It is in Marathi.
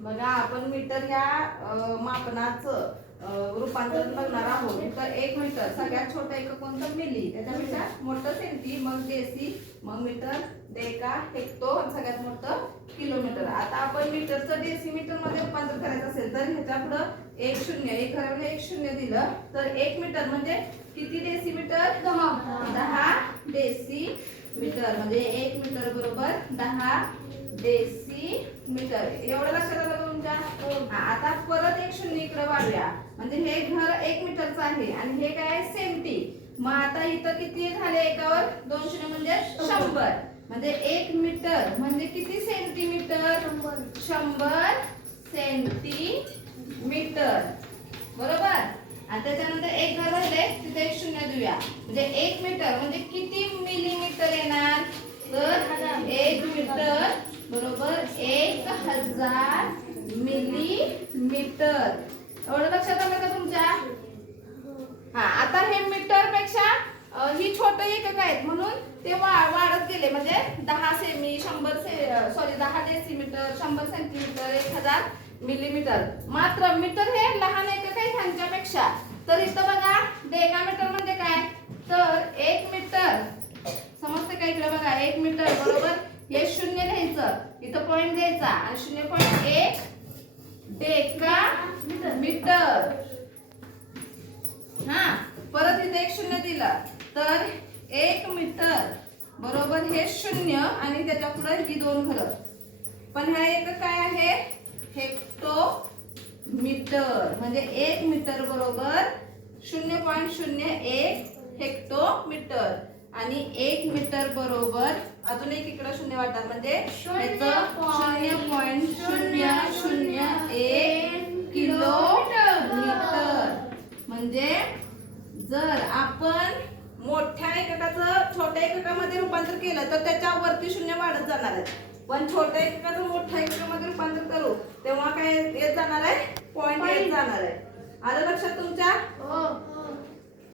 बघा आपण मीटर ह्या मापनाचं रूपांतरण बघणार आहोत. तर 1 मीटर सगळ्यात छोटं एकक कोणतं? मिली. त्याच्यापेक्षा मोठं सेंटी, मग डेसी, मग मीटर, डेका, हेक्टो, सगळ्यात मोठं किलोमीटर. आता आपण मीटरचं डेसिमीटर मध्ये रूपांतर करायचं असेल तर ह्याच्या पुढं 1 शून्य, एक हरवलं 1 शून्य दिलं तर 1 मीटर म्हणजे किती डेसिमीटर? 10 डेसिमीटर. म्हणजे 1 मीटर बरोबर 10 डेसिमीटर. एवढं लक्षात आलं का तुमच्या? आता परत 1 शून्य इकडे वाढूया. म्हणजे हे घर 1 मीटरचं आहे आणि हे काय आहे? सेंटी. मग आता इथं किती झाले? एकावर 2 शून्य म्हणजे 100. म्हणजे 1 मीटर म्हणजे किती सेंटीमीटर? 100 सेंटीमीटर. बरोबर. आणि त्याच्यानंतर एक घर राहिले तिथे 1 शून्य देऊया. म्हणजे 1 मीटर म्हणजे किती मिलीमीटर येणार? तर 1 मीटर बरोबर 1000 मिलीमीटर. एवढं लक्षात आलं का तुमच्या? हा, आता हे मीटर पेक्षा ही छोट एकक आहेत म्हणून ते वाढत गेले. म्हणजे 10 सेमी, 10 डेसिमीटर, 100 सेंटीमीटर, 1000 मिलीमीटर. मात्र मीटर हे लहान एकक आहे ह्यांच्यापेक्षा. तर इथं बघा डेकामीटर म्हणजे काय? तर 1 मीटर समजते का? इकडे बघा 1 मीटर बरोबर हे शून्य घ्यायचं, इथं पॉइंट द्यायचा आणि 0.1 डेका मीटर. हा, परत इथे 1 शून्य दिलं तर 1 मीटर बरोबर हे शून्य आणि त्याच्या पुढे ही 2 घरं. पण हा एक काय आहे? Hectometre. म्हणजे 1 मीटर बरोबर 0.01 हेक्टो मीटर आणि 1 मीटर बरोबर अजून एक इकडे शून्य वाटतात म्हणजे 0.001 किलोमीटर. म्हणजे जर आपण मोठ्या एककाचं छोट्या एककामध्ये रूपांतर केलं तर त्याच्यावरती शून्य वाढत जाणार आहे. पण छोट्या एककाचं मोठ्या एककामध्ये रूपांतर करू तेव्हा काय येत जाणार आहे? पॉइंट येत जाणार आहे. आलं लक्षात तुमच्या?